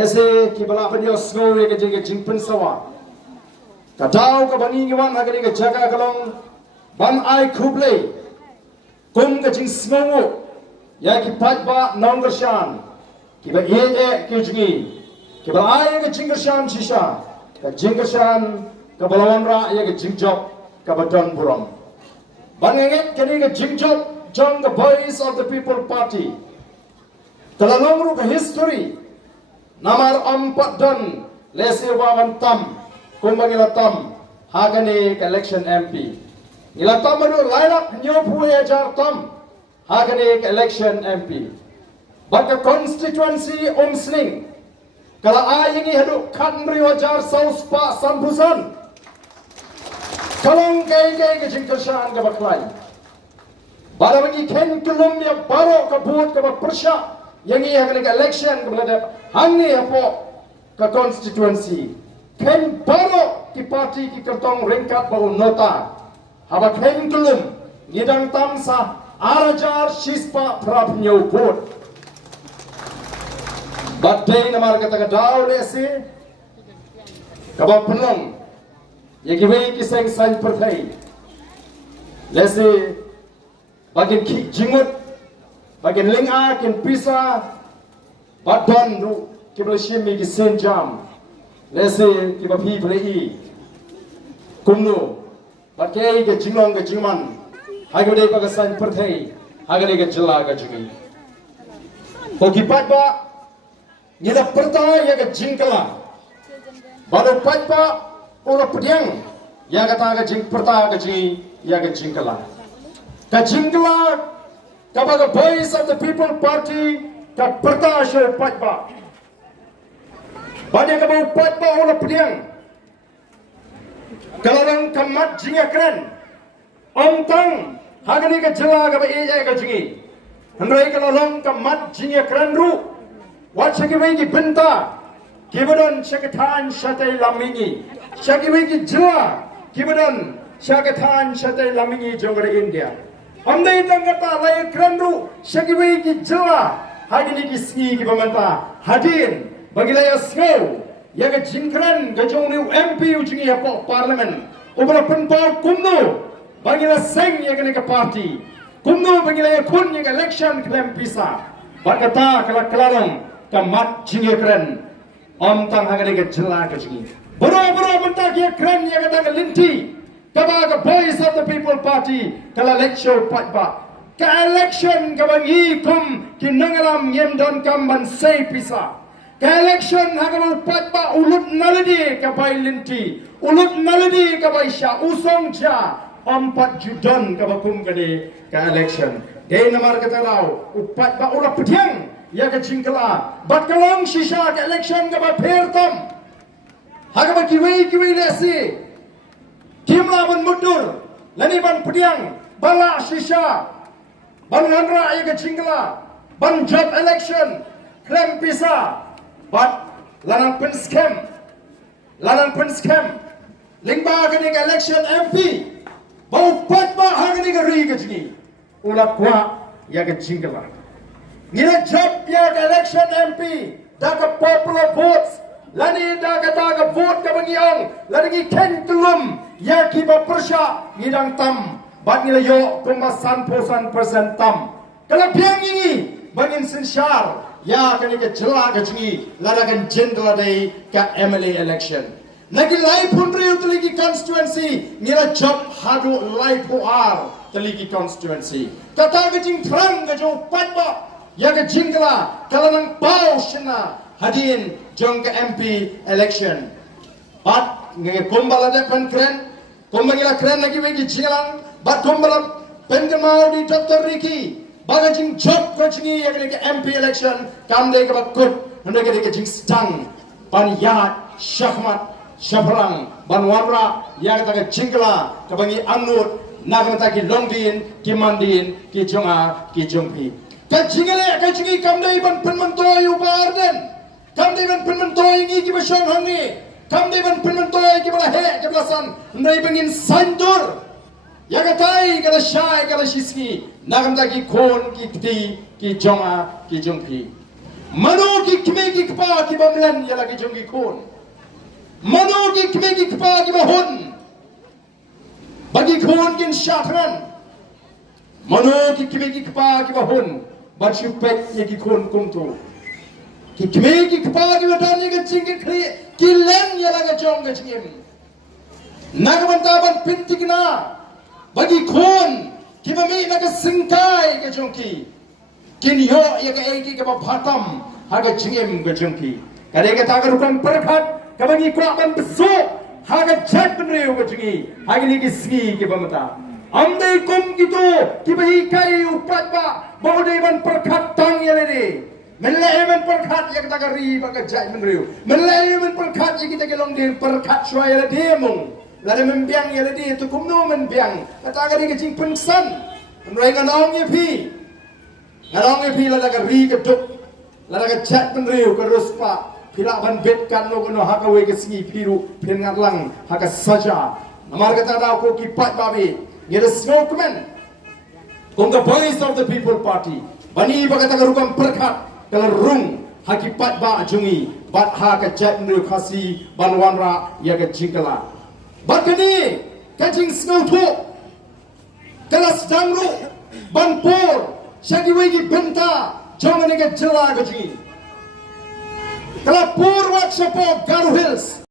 lese ki bala banyo snow ye ke jingpun sawa ka dau ka bani ngiwan ha ke jaga kalong ban ai kuble kum ke jing snow ya ki patba nongershan ki ba ye ke jingi ki ba ai ke jingershan chisha ka jingershan ka balawan ra ye ke jingjok ka badon burong ban nget ke jingjok jong the voice of the people party talalong ru ka history namar 4 don lesi wawan tam kumbangila tam hagani election MP ila tam adu lailak nyopu jar tam hagani election MP baka constituency umsling kala ayingi hadu khandri wajar saus pa sambusan kalong kai jingkashan ka baklai balawangi ken kelum ya baro ka buat ka persya yang ia kena election kepada hani apa ke constituency ken baru ki parti ki kertong ringkat baru nota haba ken kelum ngidang tamsa arajar sispa prab nyobot badai namar kata kadau lesi kaba penong yang kiwei ki seng san pertai lesi bagian ki jingut bagian linga kin pisa badon ru kiblashimi ki senjam lese kibapi plei kumnu bakai ke jingong ke jingman hagade pagasan perthai hagade ke jela ke jingi kokipat ba nida perta ya ke jingkala baru patpa ora pediang ya kata ke jing perta ke jingi ya ke jingkala ke jingkala kabaga voice of the people party ka pertasho patba banyak kabau patba ola pediang kalarang kamat jinga keren omtang hagani ka jela ka ba ka jingi handrai kalarang kamat jinga keren ru wat sakiwai ki benta kibadon sakathan satai lamingi sakiwai ki jela kibadon sakathan satai lamingi jongre India Amdai tangkata lay krandu sakiwai ki jela hagini ki ski ki pamanta hadin bagilaya snow yaga jinkran gajong MP ujingi apa parlimen ubra penpa kumno bagila seng yaga ni ka party kumno bagilaya kun yaga election klem pisa bagata kala klarang kamat jingi kran tang hagani ka jela ka jingi boro menta ki kran yaga tang linti kabaga voice of the people party kala election patba ka election kabangi kum kinangalam yemdon kamban say pisa ka election hagamu patba ulut naladi kabai linti ulut naladi kabai sha usong cha 4 judon kabakum kade ka election de namar katarau upat ba ura pediang ya ka jingkala bat kalong shisha ka election kaba phertam hagaba kiwei lesi Kimla ban mundur, lani ban pediang, bala shisha, ban handra ayah jingla, ban job election, klaim pisa, bat lanang pen scam, lingba kini election MP, bau pat ba hagani ri ke jingi, ulap kwa ya ke jingla, ngira job ya ke election MP, dah ke popular votes, lani dah ke vote ke bangiang, lani ken kelum. Ya kiba persya ngidang tam bat ngila yo kumasan persen tam kalau piang ini bangin sensyar ya kani ke jela ke jingi ladakan jendela dai ka MLA election lagi lai pun riu teligi constituency ngila job hadu lai puar teligi constituency kata ke jing trang ke jo patba ya ke jingla kalau nang pau shina hadin jong ke MP election bat nge kumbala de kren kumbangila keren lagi bagi jingalang bat kumbala pengemau di Dr. Ricky bagajing job coachingi yang ke MP election kamde ke bakut hande ke jing stang pan yat syahmat syabrang ban wamra yang ke jingla ke bangi anut nak ki longdin ki mandin ki jonga ki jongpi ka jingale ka jingi kamde ban penmentoy ubarden kamde ban penmentoy ngi ki basong hangi kamde ban penmentoy ki bala he ki balasan ndai bangin sandur ya katai kala syai kala shiski nagam ki kon ki kti ki jonga ki jongpi Mano ki kmegi kpa ki bamlan ya lagi jongi kun. Mano ki kmegi kpa ki bahun. Bagi kun kin syatran. Mano ki kmegi kpa ki bahun. Bat syupek ya ki kun kumtu. Ki kmegi kpa ki badan ya jingin kli. Ki len ya lagi jong ke jingim. Nagabantaban pintik na. Bagi kun ki bami naga singkai ke jongki. Kini yo ya ke egi ke bapatam haga jingem ke jongki. Kade ke tagar ukang perkat kabangi kuak ban besok haga jat penreu ke jingi. Haga ni ke singi ke bamata. Amdai kum gitu ki bahi kai upat ba bahudai ban perkat tang ya lede. Melai ban perkat ya ke tagar ri ba ke jat penreu. Melai ban perkat ya kita ke long din perkat shwa ya lede mung. Lada membiang ya lede tu kumno membiang. Kata agak ni ke jing pengsan. Menrai nganong ya pi. Nganong ya pi lada ke ri ke duk. Lada ke jat penreu ke ruspa. Pila ban bet kan no kono haka we ke singi piru pin ngatlang haka saja. Namar kata da ko ki pat babi. Ngeda smokeman. Kung the voice of the people party. Bani ba kata rukam perkat kalau rung haki pat ba jungi bat haka jat penreu kasi banwanra ya ke jingkala. Bakani kajing snow tu kelas dangru banpur syagi wegi benta jangan nega jela kaji kelapur wat sopo Garu Hills